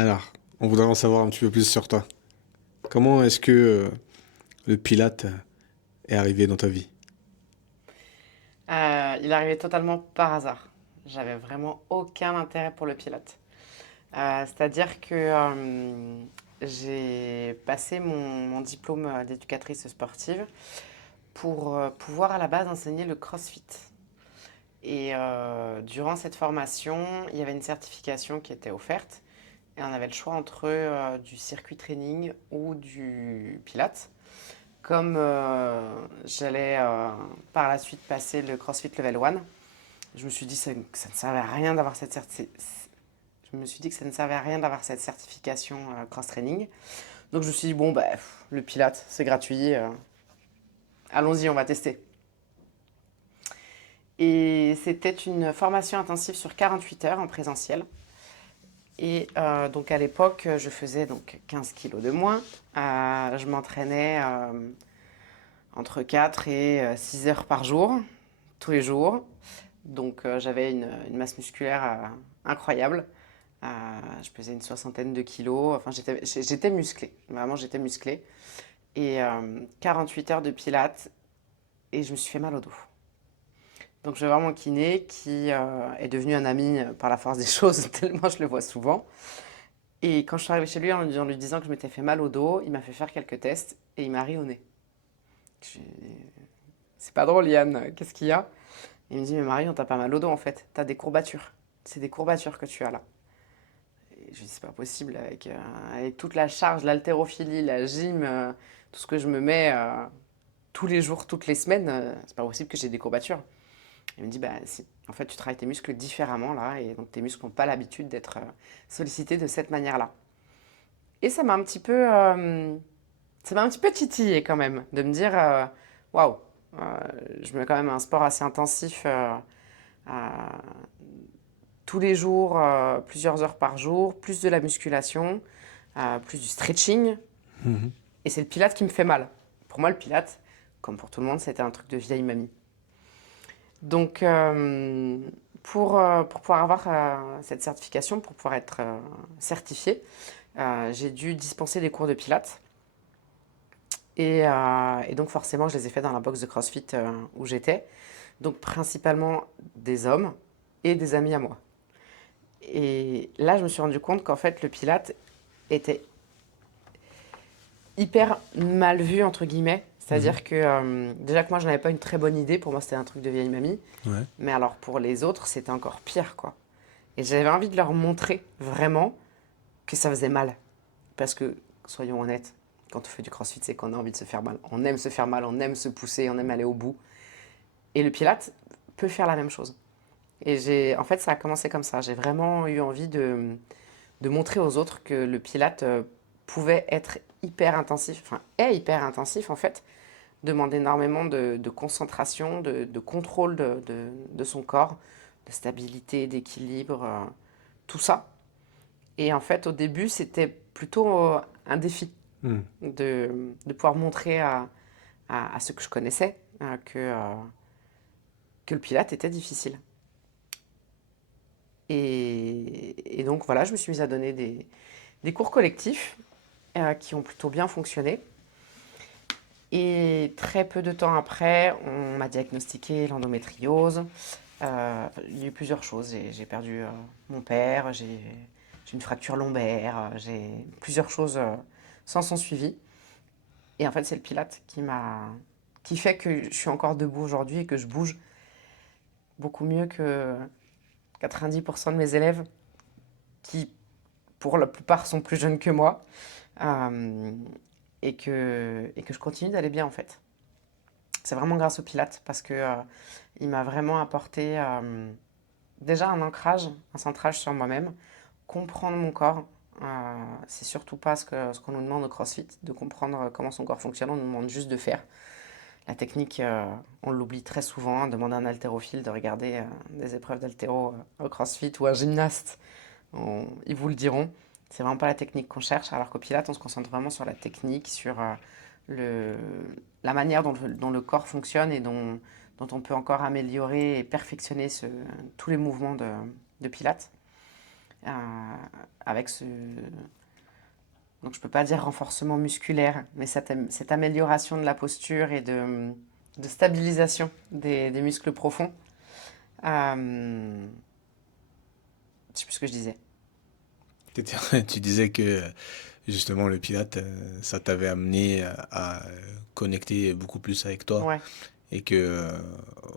Alors, on voudrait en savoir un petit peu plus sur toi. Comment est-ce que le Pilate est arrivé dans ta vie? Il est arrivé totalement par hasard. J'avais vraiment aucun intérêt pour le pilote. C'est-à-dire que j'ai passé mon diplôme d'éducatrice sportive pour pouvoir à la base enseigner le CrossFit. Et durant cette formation, il y avait une certification qui était offerte et on avait le choix entre du circuit training ou du pilates. Comme j'allais par la suite passer le CrossFit Level 1, je me suis dit que ça ne servait à rien d'avoir je me suis dit que ça ne servait à rien d'avoir cette certification cross-training. Donc je me suis dit, bon, bah, le Pilate, c'est gratuit, allons-y, on va tester. Et c'était une formation intensive sur 48 heures en présentiel. Et donc à l'époque, je faisais donc 15 kilos de moins. Je m'entraînais entre 4 et 6 heures par jour, tous les jours. Donc j'avais une masse musculaire incroyable. Je pesais une soixantaine de kilos. Enfin, j'étais musclée. Vraiment, j'étais musclée. Et 48 heures de pilates et je me suis fait mal au dos. Donc je vais voir mon kiné qui est devenu un ami par la force des choses, tellement je le vois souvent. Et quand je suis arrivée chez lui en lui disant que je m'étais fait mal au dos, il m'a fait faire quelques tests et il m'a ri au nez. Je- C'est pas drôle, Yann, qu'est-ce qu'il y a? Il me dit, mais Marie, on t'a pas mal au dos en fait, t'as des courbatures. C'est des courbatures que tu as là. Et je dis, c'est pas possible avec toute la charge, l'haltérophilie, la gym, tout ce que je me mets tous les jours, toutes les semaines, c'est pas possible que j'ai des courbatures. Il me dit, bah, en fait, tu travailles tes muscles différemment là, et donc tes muscles n'ont pas l'habitude d'être sollicités de cette manière-là. Et ça m'a un petit peu titillé quand même, de me dire, waouh, je mets quand même un sport assez intensif euh, tous les jours, plusieurs heures par jour, plus de la musculation, plus du stretching, Mhm. et c'est le pilate qui me fait mal. Pour moi, le pilate, comme pour tout le monde, c'était un truc de vieille mamie. Donc, pour pouvoir avoir cette certification, pour pouvoir être certifiée, j'ai dû dispenser des cours de pilates. Et donc, forcément, je les ai faits dans la box de CrossFit où j'étais. Donc, principalement des hommes et des amis à moi. Et là, je me suis rendu compte qu'en fait, le pilate était hyper mal vu, entre guillemets. Mhm. C'est-à-dire que déjà que moi, je n'avais pas une très bonne idée. Pour moi, c'était un truc de vieille mamie. Ouais. Mais alors, pour les autres, c'était encore pire, quoi. Et j'avais envie de leur montrer vraiment que ça faisait mal. Parce que, soyons honnêtes, quand on fait du crossfit, c'est qu'on a envie de se faire mal. On aime se faire mal, on aime se pousser, on aime aller au bout. Et le pilate peut faire la même chose. En fait, ça a commencé comme ça. J'ai vraiment eu envie de montrer aux autres que le pilate pouvait être hyper intensif, enfin, est hyper intensif en fait, demande énormément de concentration, de contrôle de son corps, de stabilité, d'équilibre, tout ça. Et en fait, au début, c'était plutôt un défi Mhm. de pouvoir montrer à ceux que je connaissais que le pilate était difficile. Et donc voilà, je me suis mise à donner des cours collectifs qui ont plutôt bien fonctionné. Et très peu de temps après, on m'a diagnostiqué l'endométriose. Il y a eu plusieurs choses. J'ai perdu mon père, j'ai une fracture lombaire, j'ai plusieurs choses s'en sont suivies. Et en fait, c'est le pilate qui fait que je suis encore debout aujourd'hui et que je bouge beaucoup mieux que 90% de mes élèves qui, pour la plupart, sont plus jeunes que moi. Euh, et que je continue d'aller bien en fait. C'est vraiment grâce au Pilate parce que il m'a vraiment apporté déjà un ancrage, un centrage sur moi-même, comprendre mon corps. C'est surtout pas ce qu'on nous demande au CrossFit, de comprendre comment son corps fonctionne, on nous demande juste de faire. La technique, on l'oublie très souvent, hein, demander à un haltérophile de regarder des épreuves d'haltéro au CrossFit ou un gymnaste, ils vous le diront. C'est vraiment pas la technique qu'on cherche, alors qu'au Pilates, on se concentre vraiment sur la technique, sur le, la manière dont le corps fonctionne et dont on peut encore améliorer et perfectionner tous les mouvements de Pilates. euh, avec ce... Donc je peux pas dire renforcement musculaire, mais cette amélioration de la posture et de stabilisation des muscles profonds. Je sais plus ce que je disais. Tu disais que justement le Pilate, ça t'avait amené à connecter beaucoup plus avec toi Ouais, et que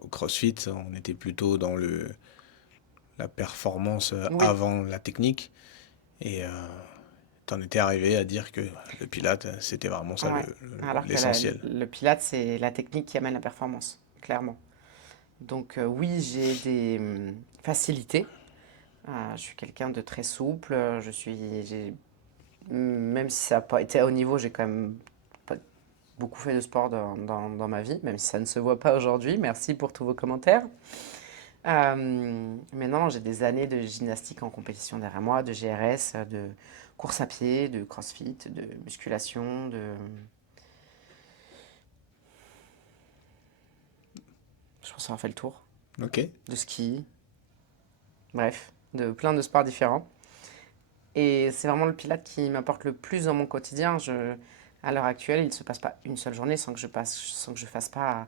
au CrossFit, on était plutôt dans la performance oui. avant la technique et t'en étais arrivé à dire que le Pilate, c'était vraiment ça Ouais. Alors que l'essentiel. le Pilate, c'est la technique qui amène la performance, clairement. Donc oui, j'ai des facilités. Je suis quelqu'un de très souple. Même si ça n'a pas été à haut niveau, j'ai quand même pas beaucoup fait de sport dans ma vie, même si ça ne se voit pas aujourd'hui. Merci pour tous vos commentaires. Mais non, j'ai des années de gymnastique en compétition derrière moi, de GRS, de course à pied, de crossfit, de musculation, je pense qu'on a fait le tour, Ok. de ski, bref, de plein de sports différents. Et c'est vraiment le Pilate qui m'apporte le plus dans mon quotidien. À l'heure actuelle, il ne se passe pas une seule journée sans que je fasse pas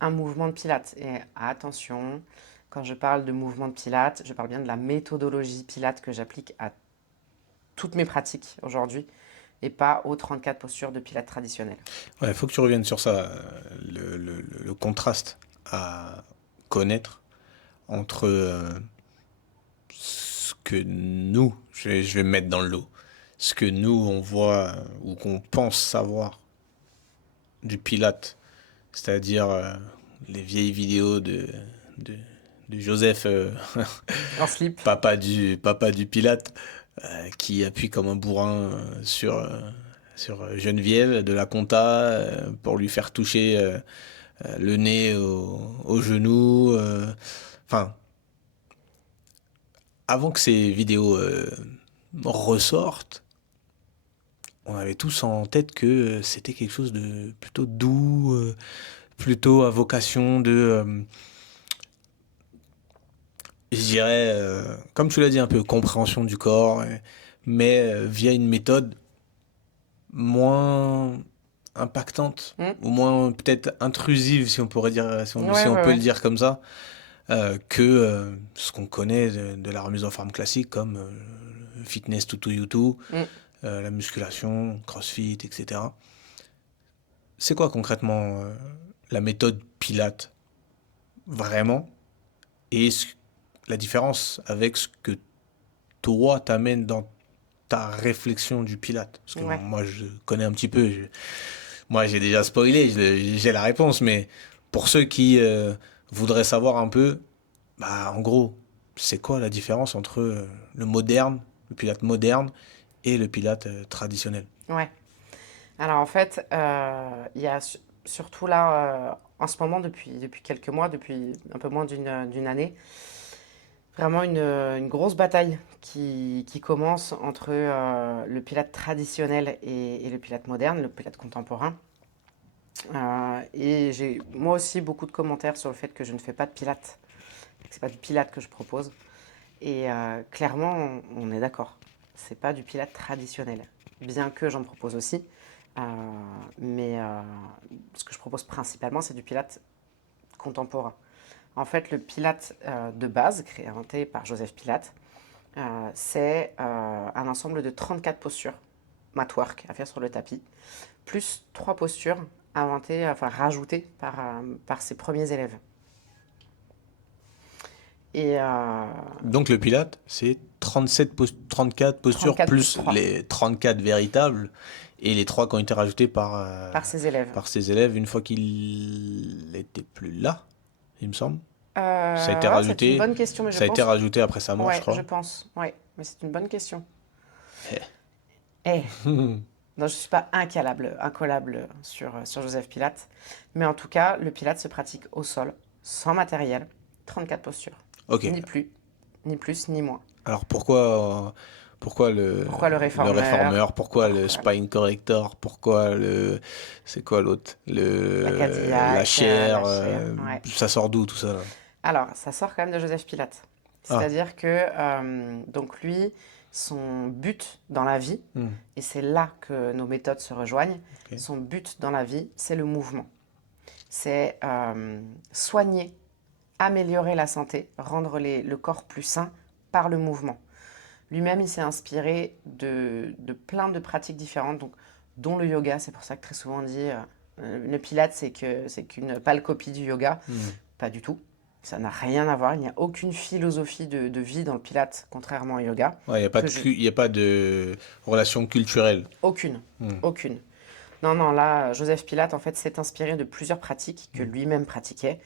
un mouvement de Pilate. Et attention, quand je parle de mouvement de Pilate, je parle bien de la méthodologie Pilate que j'applique à toutes mes pratiques aujourd'hui et pas aux 34 postures de Pilate traditionnelles. Ouais, il faut que tu reviennes sur ça, le contraste à connaître entre ce que nous, je vais me mettre dans le lot, ce que nous on voit ou qu'on pense savoir du Pilate, c'est-à-dire les vieilles vidéos de, de Joseph, En slip, papa du Pilate, qui appuie comme un bourrin sur Geneviève de la Conta pour lui faire toucher le nez au genou. Enfin, avant que ces vidéos ressortent, on avait tous en tête que c'était quelque chose de plutôt doux, plutôt à vocation je dirais, comme tu l'as dit un peu, compréhension du corps, mais via une méthode moins impactante, hmm. ou moins peut-être intrusive, si on pourrait dire, si Ouais, on ouais, peut le ouais. dire comme ça, que ce qu'on connaît de la remise en forme classique, comme le fitness tutu yutu, Hmm. la musculation, crossfit, etc. C'est quoi concrètement la méthode Pilate, vraiment, et la différence avec ce que toi t'amènes dans ta réflexion du Pilate? Parce que Ouais. moi, je connais un petit peu. Moi, j'ai déjà spoilé, j'ai la réponse, mais pour ceux qui voudraient savoir un peu, bah, en gros, c'est quoi la différence entre le moderne, le Pilate moderne et le Pilate traditionnel? Ouais. Alors en fait, il y a surtout là, en ce moment, depuis quelques mois, depuis un peu moins d'une année, vraiment une grosse bataille qui commence entre le Pilate traditionnel et le Pilate moderne, le Pilate contemporain. Et j'ai moi aussi beaucoup de commentaires sur le fait que je ne fais pas de Pilate, que c'est pas du Pilate que je propose. Et clairement, on est d'accord. C'est pas du Pilate traditionnel, bien que j'en propose aussi. Euh, mais ce que je propose principalement, c'est du Pilate contemporain. En fait, le Pilate de base, créé, inventé par Joseph Pilate, c'est un ensemble de 34 postures, mat work, à faire sur le tapis, plus 3 postures inventées, enfin rajoutées par ses premiers élèves. Et Donc le Pilate, c'est 34 postures 34 plus plus 3 les 34 véritables et les 3 qui ont été rajoutés par ses élèves. par ses élèves une fois qu'il n'était plus là, il me semble. C'est une bonne question, mais je Ça a été pense. rajouté après sa mort, je Ouais, je crois. pense. Ouais, mais c'est une bonne question. Eh. Eh, non, je ne suis pas incollable sur Joseph Pilate. Mais en tout cas, le Pilate se pratique au sol, sans matériel, 34 postures. Ok. Ni plus, ni plus, ni moins. Alors pourquoi Pourquoi le le réformeur? réformeur, pourquoi le Pourquoi spine corrector, pourquoi c'est quoi l'autre, la la Cadillac, chair, la chair? Ouais. ça sort d'où tout ça là? Alors, ça sort quand même de Joseph Pilate. Ah, C'est-à-dire que, donc lui, son but dans la vie, hmm, et c'est là que nos méthodes se rejoignent, ok. son but dans la vie, c'est le mouvement. C'est soigner, améliorer la santé, rendre le corps plus sain par le mouvement. Lui-même, il s'est inspiré de plein de pratiques différentes, donc, dont le yoga. C'est pour ça que très souvent on dit le pilate, c'est qu'une pâle copie du yoga. Hmm. Pas du tout. Ça n'a rien à voir. Il n'y a aucune philosophie de vie dans le pilate, contrairement au yoga. Ouais, Que je... y a pas de relation culturelle. Aucune. Hmm, Aucune. Non, non, là, Joseph Pilate, en fait, s'est inspiré de plusieurs pratiques que hmm. lui-même pratiquait.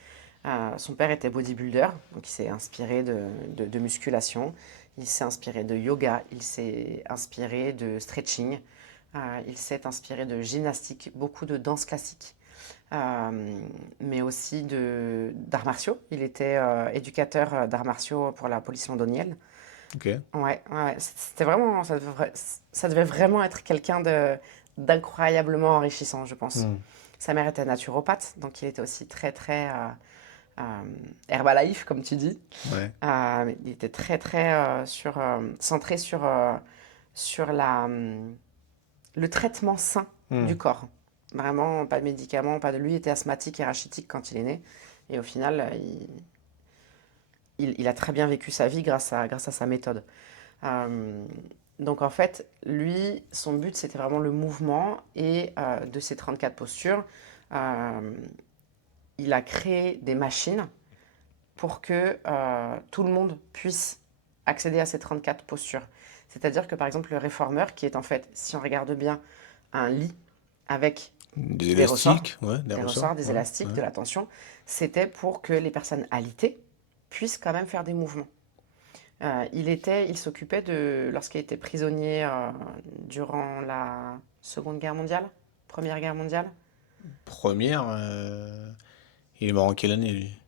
Son père était bodybuilder, donc il s'est inspiré de musculation, il s'est inspiré de yoga, il s'est inspiré de stretching, il s'est inspiré de gymnastique, beaucoup de danse classique, mais aussi d'arts martiaux. Il était éducateur d'arts martiaux pour la police londonienne. Ok. Ouais, ouais, c'était vraiment, ça devait vraiment être quelqu'un d'incroyablement enrichissant, je pense. Hmm. Sa mère était naturopathe, donc il était aussi très, très euh, Herbalife, comme tu dis. Ouais. Il était très, très centré sur le traitement sain Hmm. du corps. Vraiment, pas de médicaments, pas de... Lui était asthmatique et rachitique quand il est né. Et au final, il a très bien vécu sa vie grâce à sa méthode. Euh, donc en fait, lui, son but, c'était vraiment le mouvement et de ces 34 postures, euh, il a créé des machines pour que tout le monde puisse accéder à ces 34 postures. C'est-à-dire que par exemple, le réformeur, qui est en fait, si on regarde bien, un lit avec Des des ressorts, élastiques, ouais, des ressorts, des ouais, élastiques, ouais. de la tension, c'était pour que les personnes alitées puissent quand même faire des mouvements. Il s'occupait lorsqu'il était prisonnier durant la Seconde Guerre mondiale, Première Guerre mondiale, Première, il est mort en quelle année, lui?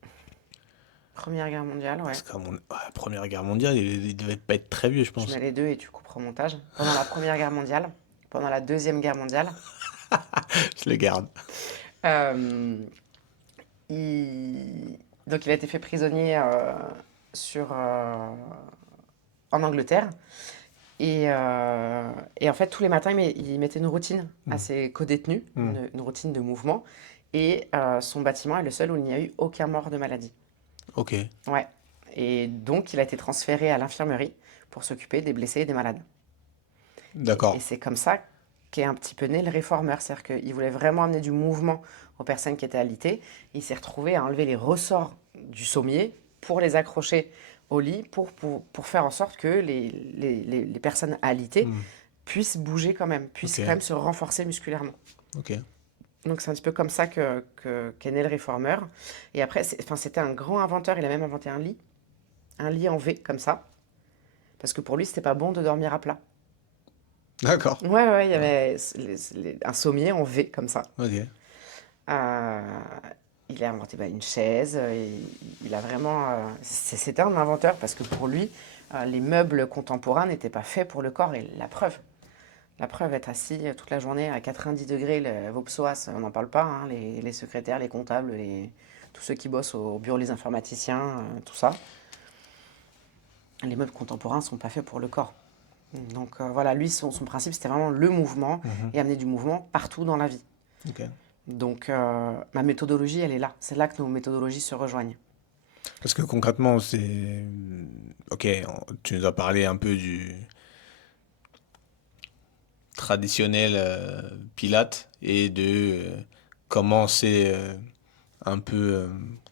Première Guerre mondiale, Parce ouais. qu'à Première Guerre mondiale, il devait pas être très vieux, je Je mets pense. les deux et tu couperas au montage. Pendant la Première Guerre mondiale, pendant la Deuxième Guerre mondiale, Je le garde. euh, il... donc il a été fait prisonnier sur, en Angleterre. Et en fait, tous les matins, il mettait une routine à Hmm. ses codétenus, Hmm. une routine de mouvement. Et son bâtiment est le seul où il n'y a eu aucun mort de maladie. Ok, Ouais. Et donc, il a été transféré à l'infirmerie pour s'occuper des blessés et des malades. Et d'accord. c'est comme ça qu'est un petit peu né le réformeur. C'est-à-dire qu'il voulait vraiment amener du mouvement aux personnes qui étaient alitées. Il s'est retrouvé à enlever les ressorts du sommier pour les accrocher au lit, pour faire en sorte que les personnes alitées Hmm. puissent bouger quand même, Ok, puissent quand même se renforcer musculairement. ok. Donc c'est un petit peu comme ça qu'est né le réformeur. Et après, enfin, c'était un grand inventeur. Il a même inventé un lit en V comme ça, parce que pour lui, c'était pas bon de dormir à plat. D'accord. Ouais, ouais, ouais, il y Ouais. avait un sommier en V comme ça. Ok. Euh, il a inventé une chaise. Il a vraiment. C'était un inventeur parce que pour lui, les meubles contemporains n'étaient pas faits pour le corps. Et la preuve. La preuve, être assis toute la journée à 90 degrés, vos psoas, on n'en parle pas, hein, les secrétaires, les comptables, tous ceux qui bossent au bureau, les informaticiens, tout ça. Les meubles contemporains ne sont pas faits pour le corps. Donc voilà, lui, son principe, c'était vraiment le mouvement Mhm. et amener du mouvement partout dans la vie. Ok. Donc ma méthodologie, elle est là. C'est là que nos méthodologies se rejoignent. Parce que concrètement, c'est... Ok, tu nous as parlé un peu du traditionnel Pilate et de comment c'est un peu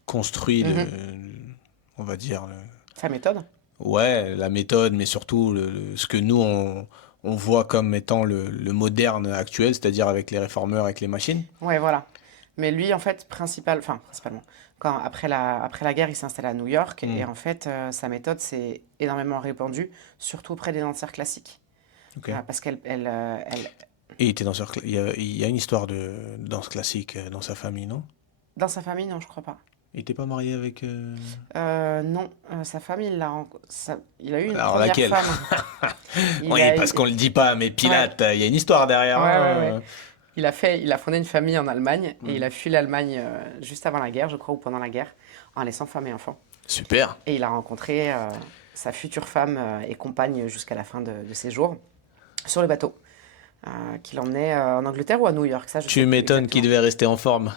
construit Mhm. on va dire, Sa méthode? ouais, la méthode, mais surtout ce que nous on voit comme étant le moderne actuel, c'est-à-dire avec les réformeurs, avec les machines. Ouais, voilà. Mais lui, en fait, principalement, après la guerre, il s'est installé à New York Hmm. et en fait, sa méthode s'est énormément répandue, surtout auprès des danseurs classiques. Ok. Parce qu'elle, Et il était danseur, il y a une histoire de danse classique dans sa famille, non? dans sa famille, non, je crois pas. Il était pas marié avec... Non, sa famille, il a eu une Alors première laquelle? femme. Il Oui, a, parce qu'on le dit pas, mais ouais, Pilate, il y a une histoire derrière, ouais, ouais, ouais. hein. Il a fondé une famille en Allemagne et Hmm. il a fui l'Allemagne juste avant la guerre, je crois, ou pendant la guerre, en laissant femme et enfant. Super. Et il a rencontré sa future femme et compagne jusqu'à la fin de ses jours sur le bateau, qui l'emmenait en Angleterre ou à New York, ça je sais Tu plus m'étonnes qu'il exactement. devait rester en forme.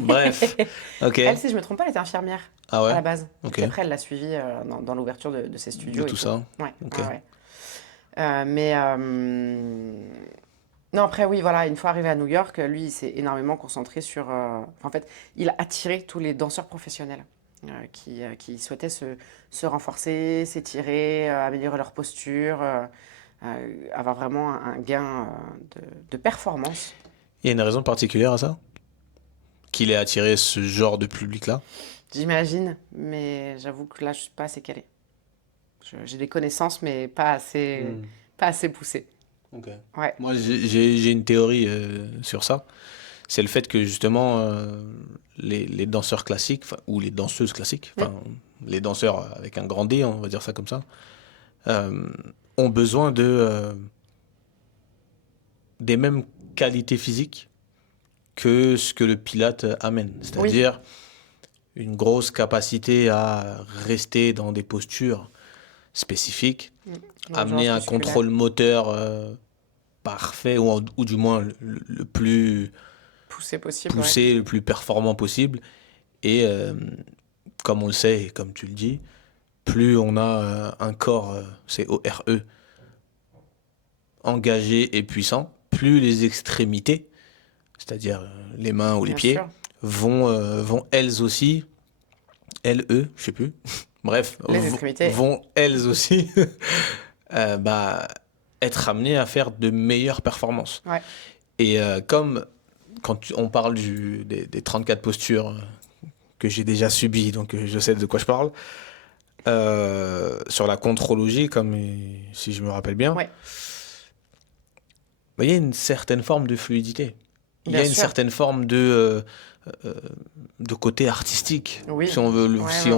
Bref. Ok. Elle, si je me trompe pas, elle était infirmière Ah à ouais? la base. Et Ok. puis après, elle l'a suivi dans l'ouverture de ses De studios et tout tout. ça. Ouais, Ok. ouais, ouais. Mais non, après, oui, voilà, une fois arrivé à New York, lui, il s'est énormément concentré sur. En fait, il a attiré tous les danseurs professionnels qui souhaitaient se renforcer, s'étirer, améliorer leur posture, avoir vraiment un gain de performance. Il y a une raison particulière à ça? Qu'il ait attiré ce genre de public-là? J'imagine, mais j'avoue que là, je suis pas assez calée. J'ai des connaissances, mais Hmm. pas assez poussées. Ok. Ouais. Moi, j'ai une théorie sur ça. C'est le fait que justement, les danseurs classiques, ou les danseuses classiques, Mm. enfin, les danseurs avec un grand D, on va dire ça comme ça, euh, ont besoin des mêmes qualités physiques que ce que le Pilate amène. Oui. C'est-à-dire une grosse capacité à rester dans des postures spécifiques, Mm. amener L'endurance un musculaire. contrôle moteur parfait, ou du moins le plus Poussé possible, ouais. poussé, le plus performant possible. Et comme on le sait et comme tu le dis, plus on a un corps, c'est ORE, engagé et puissant, plus les extrémités, c'est-à-dire les mains ou les Bien pieds, sûr. vont elles aussi, LE, je sais plus, bref, Les extrémités. vont elles aussi bah, être amenées à faire de meilleures performances. Ouais. Et comme quand on parle des 34 postures que j'ai déjà subies, donc je sais de quoi je parle, sur la contrologie, comme si je me rappelle bien, Ouais. bah, il y a une certaine forme de fluidité. Il y Bien a une sûr. certaine forme euh, de côté artistique, Oui. Ouais, si ouais, on veut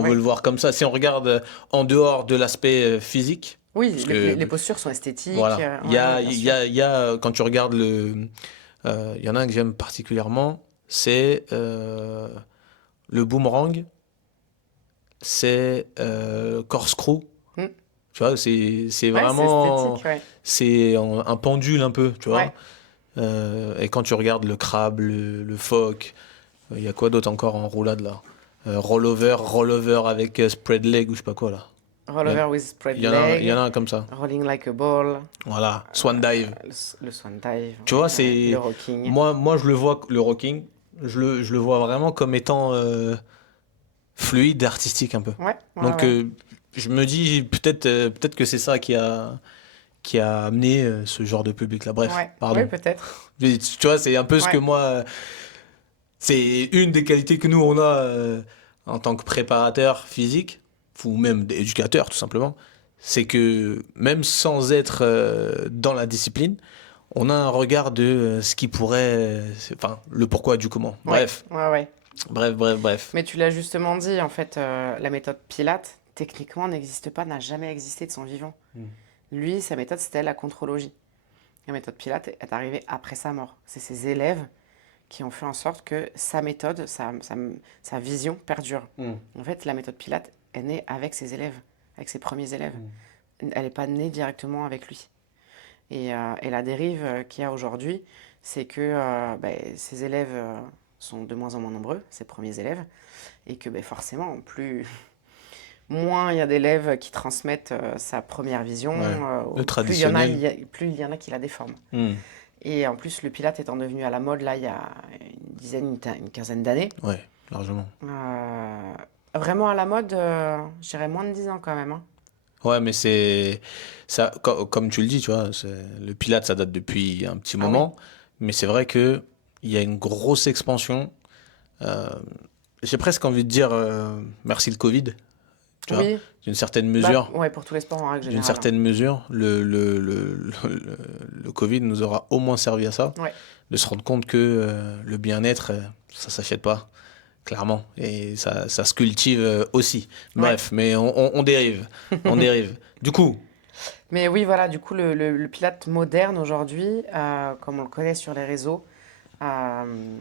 ouais. le voir comme ça. Si on regarde en dehors de l'aspect physique, Oui, parce que les postures sont esthétiques. voilà, Ouais, ouais, bien sûr. quand tu regardes il y en a un que j'aime particulièrement, c'est le boomerang, c'est corkscrew. Mm. Tu vois, c'est Ouais, c'est esthétique, vraiment, ouais. c'est un pendule un peu, tu vois. Ouais. Et quand tu regardes le crabe, le phoque, il y a quoi d'autre encore en roulade là? Rollover avec spread leg ou je sais pas quoi là. Roll Il y en, over with spread il y en leg. a un comme ça. Rolling like a ball. Voilà, swan dive. Le swan dive. Tu Ouais, vois, ouais. Le c'est rocking. moi je le vois le rocking, je le vois vraiment comme étant fluide, artistique un peu. Ouais, ouais, Donc ouais. je me dis peut-être que c'est ça qui a amené ce genre de public là. Bref, Ouais, ouais, pardon. peut-être. Mais tu vois, c'est un peu ce que Ouais. moi c'est une des qualités que nous on a en tant que préparateur physique ou même éducateur tout simplement. C'est que même sans être dans la discipline, on a un regard de ce qui pourrait, enfin, le pourquoi du comment. Ouais, Bref, ouais, ouais. bref. Mais tu l'as justement dit, en fait, la méthode Pilate, techniquement, n'existe pas, n'a jamais existé de son vivant. Mm. Lui, sa méthode, c'était la contrologie. La méthode Pilate est arrivée après sa mort. C'est ses élèves qui ont fait en sorte que sa méthode, sa vision perdure. Mm. En fait, la méthode Pilate est née avec ses élèves, avec ses premiers élèves. Mm. Elle n'est pas née directement avec lui. Et la dérive qu'il y a aujourd'hui, c'est que ses élèves sont de moins en moins nombreux, ses premiers élèves, et que forcément, moins il y a d'élèves qui transmettent sa première vision, Ouais, le plus il y en a, traditionnel. plus il y en a qui la déforment. Mm. Et en plus, le Pilate étant devenu à la mode, là, il y a une dizaine, une quinzaine d'années, Ouais, largement. euh, vraiment à la mode, je dirais moins de 10 ans quand même, hein. Ouais, mais c'est ça, comme tu le dis, tu vois, le Pilate, ça date depuis un petit Ah oui, moment, mais c'est vrai que il y a une grosse expansion. Euh, j'ai presque envie de dire merci le Covid, tu vois, oui, d'une certaine bah, mesure. ouais, pour tous les sports en règle D'une générale, hein. certaine mesure, le Covid nous aura au moins servi à ça, Ouais, de se rendre compte que le bien-être, ça s'achète pas, clairement, et ça se cultive aussi. ouais. Bref, mais on dérive, on dérive. Du coup, Mais oui, voilà, du coup, le Pilate moderne aujourd'hui, comme on le connaît sur les réseaux, euh,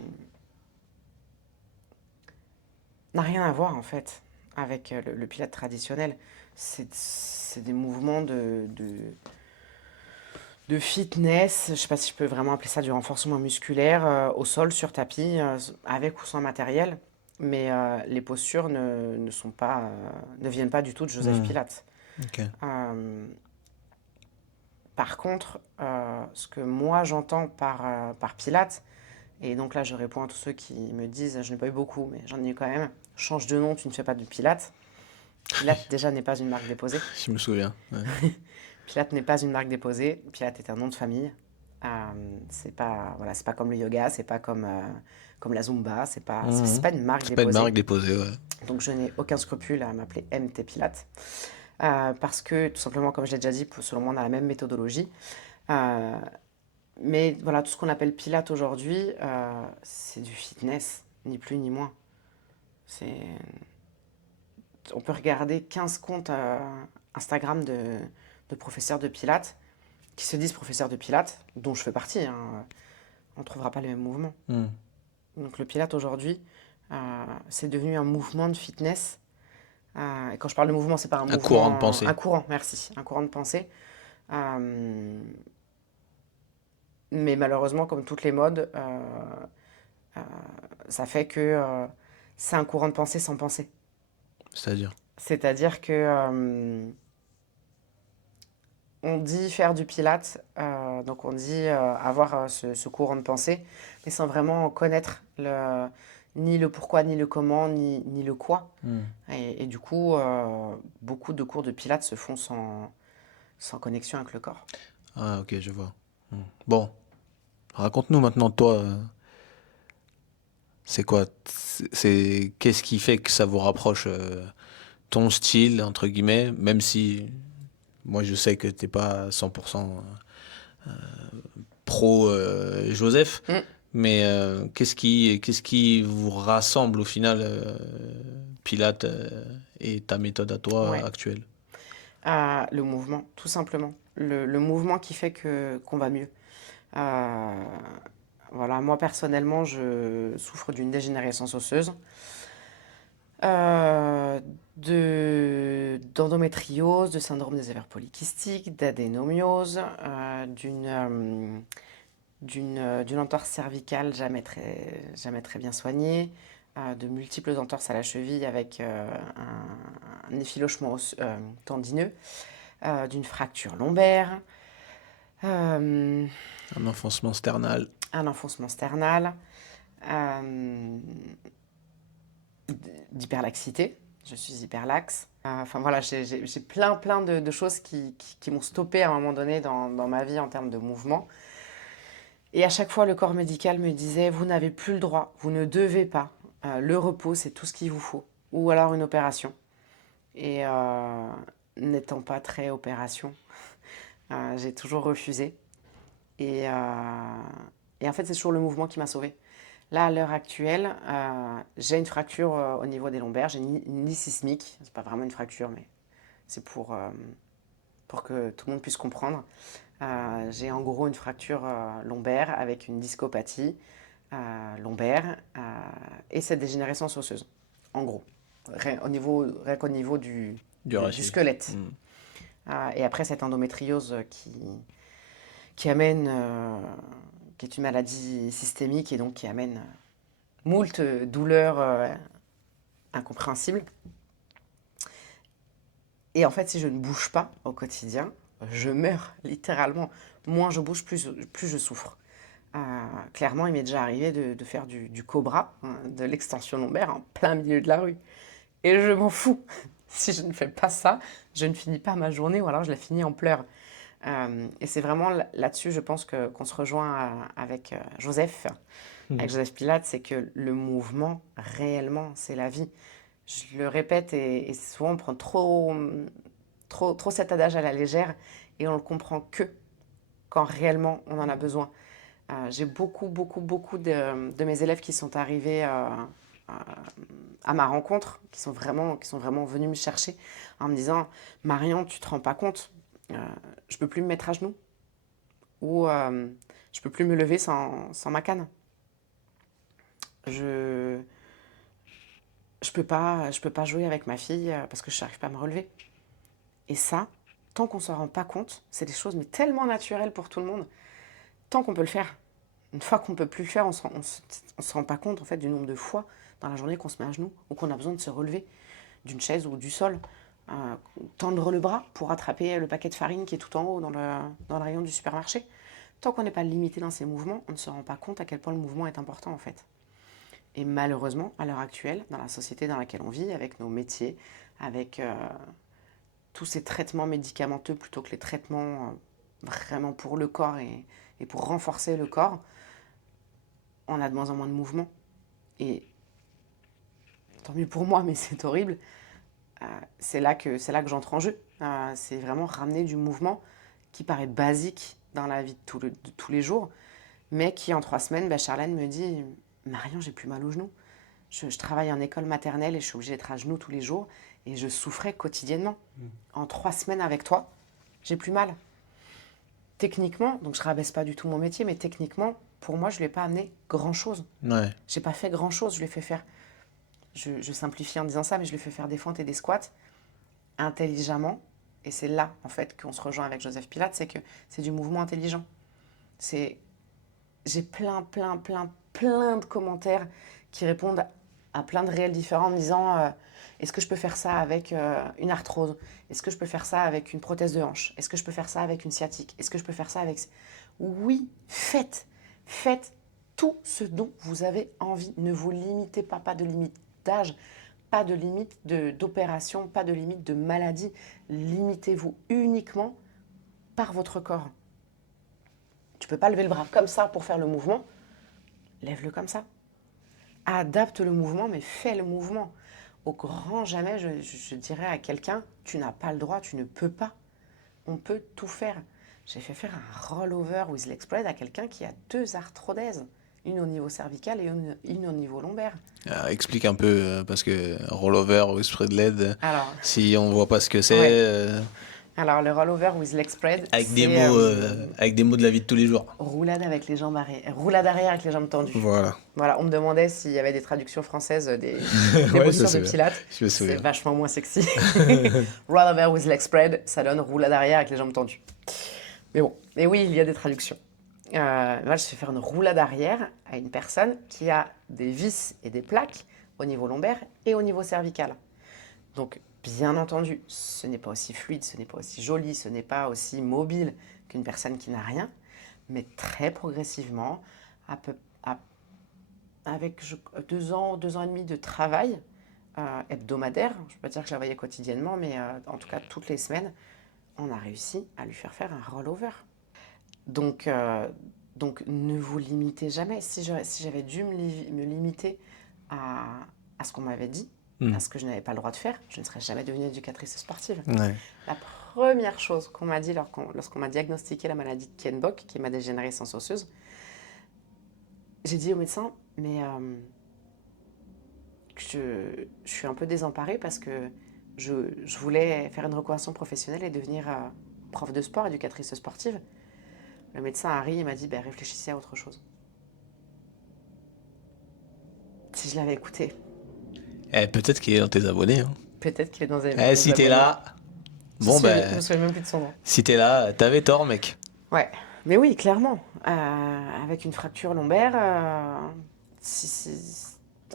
n'a rien à voir en fait avec le Pilates traditionnel. C'est des mouvements de fitness, je ne sais pas si je peux vraiment appeler ça du renforcement musculaire, au sol, sur tapis, avec ou sans matériel. Mais les postures ne viennent pas du tout de Joseph Hmm, Pilates. ok. Euh, Par contre, ce que moi j'entends par Pilates, et donc là je réponds à tous ceux qui me disent, je n'ai pas eu beaucoup, mais j'en ai eu quand même, change de nom, tu ne fais pas de Pilates. Pilates déjà n'est pas une marque déposée. Je me souviens. Ouais. Pilates n'est pas une marque déposée. Pilates est un nom de famille. C'est pas, voilà, c'est pas comme le yoga, c'est pas comme la Zumba, c'est Mhm. pas une marque C'est pas une marque déposée. déposée, ouais. Donc je n'ai aucun scrupule à m'appeler MT Pilates. Parce que tout simplement, comme je l'ai déjà dit, selon moi, on a la même méthodologie. Euh, mais voilà, tout ce qu'on appelle Pilates aujourd'hui, c'est du fitness, ni plus ni moins. C'est... On peut regarder 15 comptes Instagram de professeurs de Pilates qui se disent professeurs de Pilates, dont je fais partie, hein. On ne trouvera pas les mêmes mouvements. Hmm. Donc le Pilates aujourd'hui, c'est devenu un mouvement de fitness. Et quand je parle de mouvement, c'est pas un Un courant de mouvement, un pensée. courant, merci, un courant de pensée. Euh, mais malheureusement, comme toutes les modes, euh, ça fait que c'est un courant de pensée sans pensée. C'est-à-dire. C'est-à-dire que on dit faire du Pilates, donc on dit avoir ce courant de pensée, mais sans vraiment connaître ni le pourquoi, ni le comment, ni le quoi. Hmm. Et du coup, beaucoup de cours de Pilates se font sans connexion avec le corps. Ah, ok, je vois. Hmm. Bon, raconte-nous maintenant, toi, c'est quoi? Qu'est-ce qui fait que ça vous rapproche ton style, entre guillemets, même si moi je sais que t'es pas 100% pro Joseph, Mm. mais qu'est-ce qui vous rassemble au final, Pilates et ta méthode à toi Ouais. actuelle? Le mouvement, tout simplement. Le mouvement qui fait qu'on va mieux. Euh, voilà, moi personnellement, je souffre d'une dégénérescence osseuse. euh, d'endométriose, de syndrome des ovaires polykystiques, d'adénomiose, d'une entorse cervicale jamais très bien soignée, de multiples entorses à la cheville avec un effilochement tendineux, d'une fracture lombaire, euh, Un enfoncement sternal. un enfoncement sternal, euh, d'hyperlaxité. Je suis hyperlaxe. Enfin voilà, j'ai plein de choses qui m'ont stoppé à un moment donné dans ma vie en termes de mouvement. Et à chaque fois, le corps médical me disait, vous n'avez plus le droit, vous ne devez pas. Le repos, c'est tout ce qu'il vous faut. Ou alors une opération. Et n'étant pas très opération, j'ai toujours refusé. Et, euh, et en fait, c'est toujours le mouvement qui m'a sauvée. Là, à l'heure actuelle, j'ai une fracture au niveau des lombaires. J'ai une lie sismique. C'est pas vraiment une fracture, mais c'est pour que tout le monde puisse comprendre. J'ai en gros une fracture lombaire avec une discopathie lombaire et cette dégénérescence osseuse. En gros, rien qu'au niveau Du du rachis. squelette. Hmm. Et après, cette endométriose qui amène, qui est une maladie systémique et donc qui amène moult douleurs incompréhensibles. Et en fait, si je ne bouge pas au quotidien, je meurs littéralement. Moins je bouge, plus je souffre. Clairement, il m'est déjà arrivé de faire du cobra, hein, de l'extension lombaire en plein milieu de la rue. Et je m'en fous. Si je ne fais pas ça, je ne finis pas ma journée ou alors je la finis en pleurs. Et c'est vraiment là-dessus, je pense qu'on se rejoint avec avec Hmm. Joseph Pilates, c'est que le mouvement, réellement, c'est la vie. Je le répète et souvent on prend trop cet adage à la légère et on le comprend que quand réellement on en a besoin. J'ai beaucoup de mes élèves qui sont arrivés à ma rencontre, qui sont vraiment venus me chercher en me disant Marion, tu te rends pas compte, je peux plus me mettre à genoux ou je peux plus me lever sans ma canne. Je, je peux pas jouer avec ma fille parce que je n'arrive pas à me relever. Et ça, tant qu'on ne s'en rend pas compte, c'est des choses mais tellement naturelles pour tout le monde, tant qu'on peut le faire. Une fois qu'on ne peut plus le faire, on se rend pas compte en fait du nombre de fois dans la journée qu'on se met à genoux ou qu'on a besoin de se relever d'une chaise ou du sol, tendre le bras pour attraper le paquet de farine qui est tout en haut dans le rayon du supermarché. Tant qu'on n'est pas limité dans ces mouvements, on ne se rend pas compte à quel point le mouvement est important en fait. Et malheureusement, à l'heure actuelle, dans la société dans laquelle on vit, avec nos métiers, avec tous ces traitements médicamenteux plutôt que les traitements vraiment pour le corps et pour renforcer le corps, on a de moins en moins de mouvement. Et tant mieux pour moi, mais c'est horrible. C'est là que j'entre en jeu. C'est vraiment ramener du mouvement qui paraît basique dans la vie de tous les jours, mais qui en 3 semaines, Charlène me dit « Marion, j'ai plus mal aux genoux. Je travaille en école maternelle et je suis obligée d'être à genoux tous les jours et je souffrais quotidiennement. En 3 semaines avec toi, j'ai plus mal. » Techniquement, donc je rabaisse pas du tout mon métier, mais techniquement, pour moi, je lui ai pas amené grand-chose. Ouais. J'ai pas fait grand-chose, je lui ai fait faire... Je simplifie en disant ça, mais je lui ai fait faire des fentes et des squats intelligemment. Et c'est là, en fait, qu'on se rejoint avec Joseph Pilates, c'est que c'est du mouvement intelligent. J'ai plein de commentaires qui répondent à plein de réels différents en me disant est-ce que je peux faire ça avec une arthrose? Est-ce que je peux faire ça avec une prothèse de hanche? Est-ce que je peux faire ça avec une sciatique? Est-ce que je peux faire ça avec... Oui, faites tout ce dont vous avez envie. Ne vous limitez pas de limite d'âge, pas de limite d'opération, pas de limite de maladie. Limitez-vous uniquement par votre corps. Tu ne peux pas lever le bras comme ça pour faire le mouvement. Lève-le comme ça. Adapte le mouvement, mais fais le mouvement. Au grand jamais, je dirais à quelqu'un, tu n'as pas le droit, tu ne peux pas. On peut tout faire. J'ai fait faire un rollover with leg spread à quelqu'un qui a 2 arthrodèses. Une au niveau cervical et une au niveau lombaire. Alors, explique un peu, parce que rollover ou spread lead, Alors, si on voit pas ce que c'est, ouais. Alors, le rollover with leg spread, avec c'est des mots, avec des mots de la vie de tous les jours. roulade avec les jambes arrière, roulade arrière avec les jambes tendues. Voilà. Voilà, on me demandait s'il y avait des traductions françaises des Ouais, postures de Pilates. je me souviens. C'est vachement moins sexy. Rollover with leg spread, ça donne roulade arrière avec les jambes tendues. Mais bon, et oui, il y a des traductions. Moi, je fais faire une roulade arrière à une personne qui a des vis et des plaques au niveau lombaire et au niveau cervical. Donc, bien entendu, ce n'est pas aussi fluide, ce n'est pas aussi joli, ce n'est pas aussi mobile qu'une personne qui n'a rien, mais très progressivement, avec 2 ans et demi de travail hebdomadaire, je ne peux pas dire que je la voyais quotidiennement, mais en tout cas toutes les semaines, on a réussi à lui faire un rollover. Donc ne vous limitez jamais. Si j'avais dû me limiter à ce qu'on m'avait dit, à ce que je n'avais pas le droit de faire, je ne serais jamais devenue éducatrice sportive. Ouais. La première chose qu'on m'a dit lorsqu'on m'a diagnostiqué la maladie de Kienbock, qui est ma dégénérescence osseuse, j'ai dit au médecin, mais je suis un peu désemparée parce que je voulais faire une reconversion professionnelle et devenir prof de sport, éducatrice sportive. Le médecin a ri et m'a dit réfléchissez à autre chose. Si je l'avais écouté. Peut-être qu'il est dans tes abonnés. Hein. Peut-être qu'il est dans les si t'es là, bon je me souviens même plus de son nom. Si t'es là, t'avais tort, mec. Ouais, mais oui, clairement. Avec une fracture lombaire,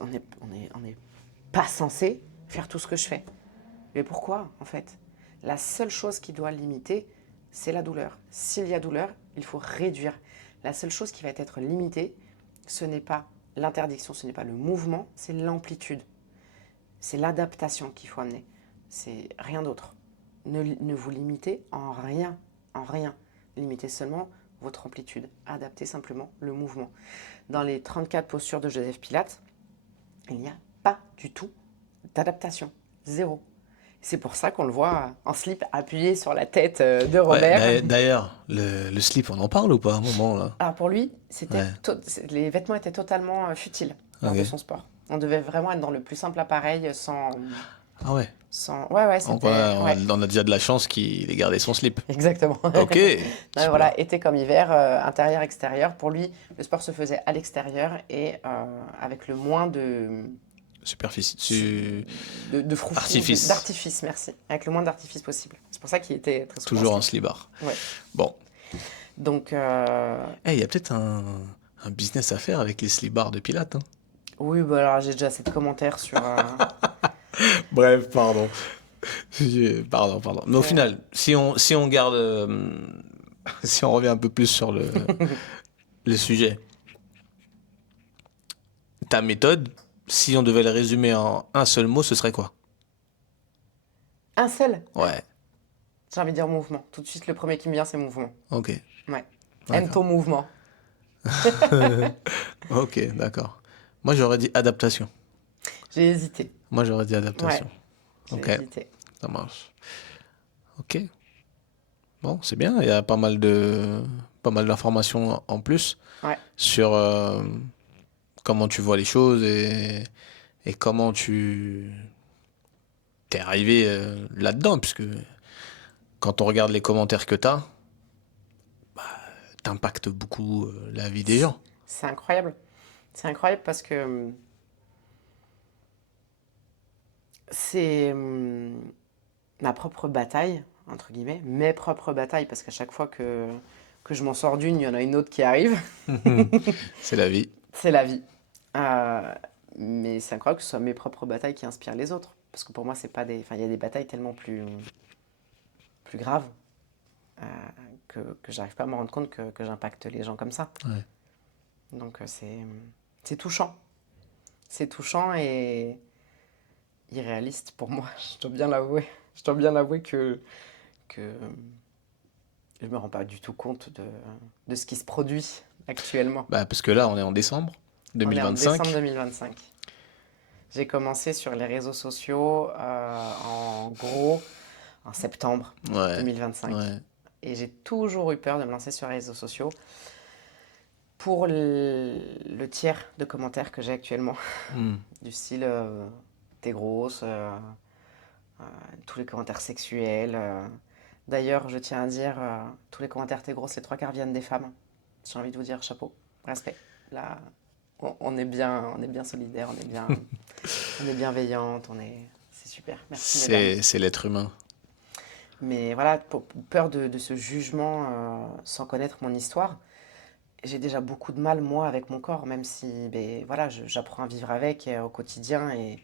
on n'est pas censé faire tout ce que je fais. Mais pourquoi, en fait? La seule chose qui doit limiter, c'est la douleur. S'il y a douleur, il faut réduire. La seule chose qui va être limitée, ce n'est pas l'interdiction, ce n'est pas le mouvement, c'est l'amplitude. C'est l'adaptation qu'il faut amener. C'est rien d'autre. Ne vous limitez en rien. Limitez seulement votre amplitude. Adaptez simplement le mouvement. Dans les 34 postures de Joseph Pilates, il n'y a pas du tout d'adaptation. 0. C'est pour ça qu'on le voit en slip appuyé sur la tête de Robert. Ouais, d'ailleurs, le slip, on en parle ou pas à un moment là? Alors pour lui, les vêtements étaient totalement futiles lors de son sport. On devait vraiment être dans le plus simple appareil sans... Ah ouais. Ouais, c'était... On a déjà de la chance qu'il ait gardé son slip. Exactement. Ok. Non, voilà, été comme hiver, intérieur, extérieur. Pour lui, le sport se faisait à l'extérieur et avec le moins de... de froufrou, Artifice. d'artifice, merci. Avec le moins d'artifice possible. C'est pour ça qu'il était très souvent Toujours en un slip. slibard. Ouais. Bon. Donc, Il y a peut-être un business à faire avec les slibards de Pilates, hein. oui, bah alors j'ai déjà assez de commentaires sur. Bref, pardon. Pardon. Mais au Ouais. final, si on garde, si on revient un peu plus sur le sujet, ta méthode, si on devait le résumer en un seul mot, ce serait quoi? Un seul, Ouais, j'ai envie de dire mouvement. Tout de suite, le premier qui me vient, c'est mouvement. ok, Ouais. Aime d'accord. ton mouvement. Ok, d'accord. Moi, j'aurais dit adaptation. J'ai hésité. Moi, j'aurais dit Ouais, adaptation. j'ai Ok, hésité. ça marche. Ok, bon, c'est bien. Il y a pas mal d'informations en plus Ouais. sur comment tu vois les choses et comment tu t'es arrivé là-dedans, puisque quand on regarde les commentaires que t'impactes beaucoup la vie des gens. C'est incroyable. C'est incroyable parce que c'est ma propre bataille, entre guillemets, mes propres batailles, parce qu'à chaque fois que je m'en sors d'une, il y en a une autre qui arrive. C'est la vie. C'est la vie. Euh, mais c'est incroyable que ce soit mes propres batailles qui inspirent les autres. Parce que pour moi, c'est pas des. Enfin, il y a des batailles tellement plus graves euh, que j'arrive pas à me rendre compte que j'impacte les gens comme ça. Ouais. Donc c'est touchant. C'est touchant et irréaliste pour moi. Je dois bien l'avouer. Je dois bien l'avouer que je me rends pas du tout compte de ce qui se produit actuellement. Parce que là, on est en décembre On est en décembre 2025. 2025. J'ai commencé sur les réseaux sociaux en gros en septembre Ouais, 2025. ouais. Et j'ai toujours eu peur de me lancer sur les réseaux sociaux pour le tiers de commentaires que j'ai actuellement. Hmm. Du style t'es grosse, tous les commentaires sexuels. D'ailleurs, je tiens à dire, tous les commentaires t'es grosse, les trois quarts viennent des femmes. J'ai envie de vous dire chapeau, respect. Là, on est bien solidaires, on est bienveillantes, c'est super. Merci mesdames. C'est l'être humain. Mais voilà, pour peur de ce jugement sans connaître mon histoire, j'ai déjà beaucoup de mal moi avec mon corps, même si ben, voilà, j'apprends à vivre avec au quotidien et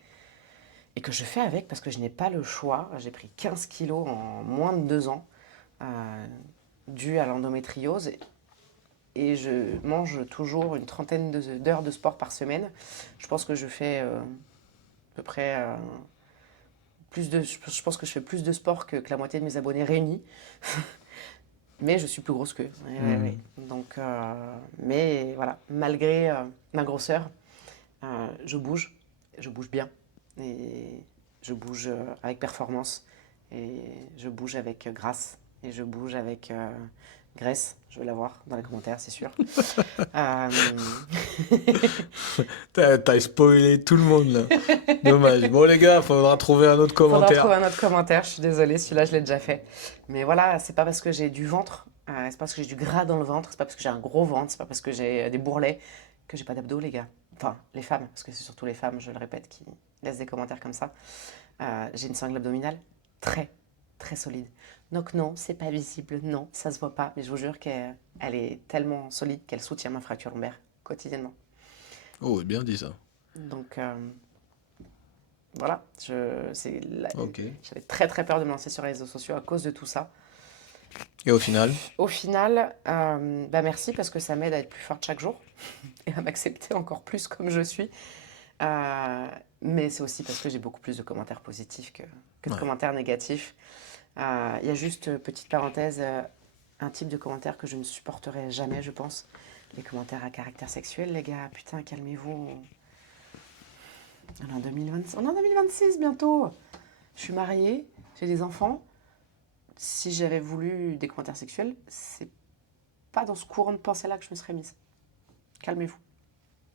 que je fais avec parce que je n'ai pas le choix. J'ai pris 15 kilos en moins de 2 ans, euh, dû à l'endométriose, et je mange toujours une trentaine d'heures de sport par semaine. Je pense que je fais à peu près je pense que je fais plus de sport que la moitié de mes abonnés réunis. Mais je suis plus grosse qu'eux. Ouais, ouais, Hmm. ouais. Donc, mais voilà, malgré ma grosseur, je bouge bien, et je bouge avec performance, et je bouge avec grâce, et je bouge avec graisse. Je vais la voir dans les commentaires, c'est sûr. Euh, T'as spoilé tout le monde là. Dommage. Bon les gars, faudra trouver un autre Faudra commentaire. trouver un autre commentaire, je suis désolée, celui-là je l'ai déjà fait. Mais voilà, c'est pas parce que j'ai du ventre, c'est pas parce que j'ai du gras dans le ventre, c'est pas parce que j'ai un gros ventre, c'est pas parce que j'ai des bourrelets que j'ai pas d'abdos, les gars. Enfin, les femmes, parce que c'est surtout les femmes, je le répète, qui laissent des commentaires comme ça. J'ai une sangle abdominale très, très solide. Donc non, c'est pas visible, non, ça se voit pas, mais je vous jure qu'elle est tellement solide qu'elle soutient ma fracture lombaire quotidiennement. Oh, bien dit ça. Donc voilà, Ok. j'avais très très peur de me lancer sur les réseaux sociaux à cause de tout ça. Et au final? Au final, bah merci parce que ça m'aide à être plus forte chaque jour et à m'accepter encore plus comme je suis. Euh, mais c'est aussi parce que j'ai beaucoup plus de commentaires positifs que de Ouais. commentaires négatifs. Il y a juste, petite parenthèse, un type de commentaire que je ne supporterai jamais, je pense. Les commentaires à caractère sexuel, les gars, putain, calmez-vous. On est en 2026, on est en 2026 bientôt. Je suis mariée, j'ai des enfants. Si j'avais voulu des commentaires sexuels, c'est pas dans ce courant de pensée-là que je me serais mise. Calmez-vous.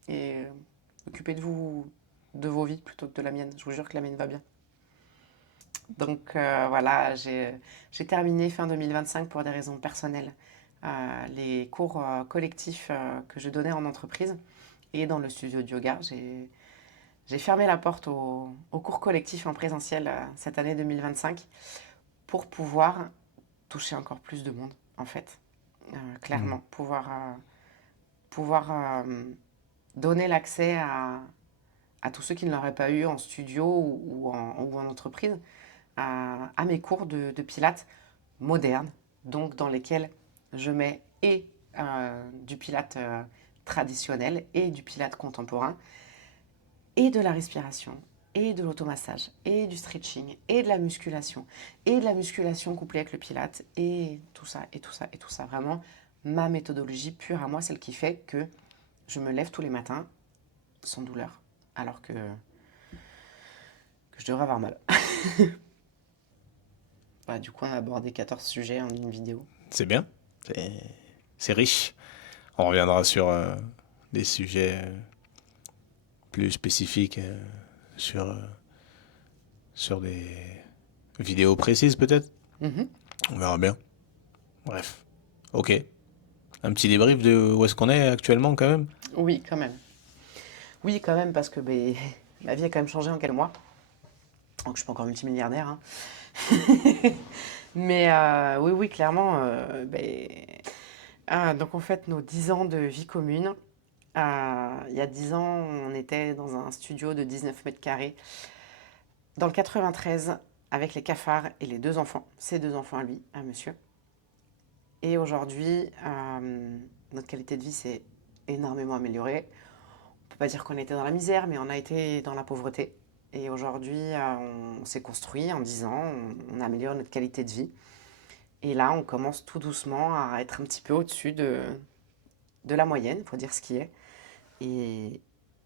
Et occupez de vous, de vos vies plutôt que de la mienne. Je vous jure que la mienne va bien. Donc voilà, j'ai terminé fin 2025 pour des raisons personnelles. Les cours collectifs que je donnais en entreprise et dans le studio de yoga, j'ai fermé la porte au cours collectif en présentiel cette année 2025 pour pouvoir toucher encore plus de monde, en fait. Hmm. Clairement, pouvoir donner l'accès à tous ceux qui ne l'auraient pas eu en studio ou en entreprise, à mes cours de pilates modernes, donc dans lesquels je mets et du pilates traditionnel et du pilates contemporain, et de la respiration, et de l'automassage, et du stretching, et de la musculation, et de la musculation couplée avec le pilate, et tout ça, et tout ça, et tout ça. Vraiment, ma méthodologie pure à moi, celle qui fait que je me lève tous les matins sans douleur, alors que je devrais avoir mal. Bah, du coup, on a abordé 14 sujets en une vidéo. C'est bien. C'est c'est riche. On reviendra sur des sujets plus spécifiques sur, sur des vidéos précises peut-être. Mhm. On verra bien. Bref. Ok. Un petit débrief de où est-ce qu'on est actuellement quand même. Oui, quand même. Oui, quand même, parce que ben, ma vie a quand même changé en quelques mois. Donc, je suis pas encore multimilliardaire, hein. Mais oui, oui, clairement. Donc, en fait, nos 10 ans de vie commune. Il y a 10 ans, on était dans un studio de 19 mètres carrés dans le 93 avec les cafards et les deux enfants, ses deux enfants à lui, à monsieur. Et aujourd'hui, notre qualité de vie s'est énormément améliorée. On ne peut pas dire qu'on était dans la misère, mais on a été dans la pauvreté. Et aujourd'hui, on s'est construit en 10 ans, on améliore notre qualité de vie. Et là, on commence tout doucement à être un petit peu au-dessus de la moyenne, il faut dire ce qui est. Et,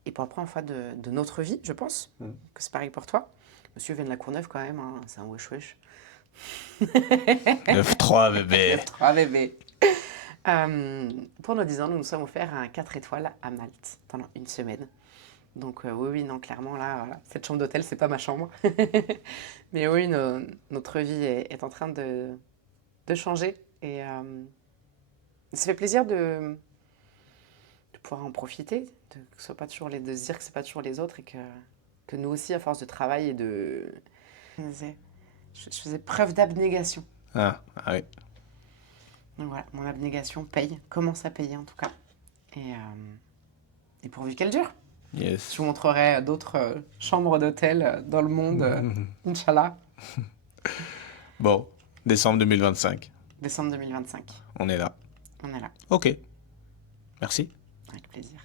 et pour la première fois de notre vie, je pense, que c'est pareil pour toi. Monsieur vient de la Courneuve quand même, hein, c'est un wesh wesh. 9-3 bébé. 9-3 bébé. Pour nos 10 ans, nous nous sommes offerts un 4 étoiles à Malte pendant une semaine. Donc oui, oui, non, clairement, là, cette chambre d'hôtel, c'est pas ma chambre. Mais oui, notre vie est en train de changer. Et ça fait plaisir de pouvoir en profiter, que ce soit pas toujours de se dire que c'est pas toujours les autres et que nous aussi, à force de travail et je faisais preuve d'abnégation. Ah, ah oui. Donc voilà, mon abnégation paye, commence à payer en tout cas. Et pourvu qu'elle dure. Je Yes. vous montrerai d'autres chambres d'hôtel dans le monde, Inch'Allah, Bon, décembre 2025. décembre 2025. On est là. On est là, Ok. Merci. avec plaisir.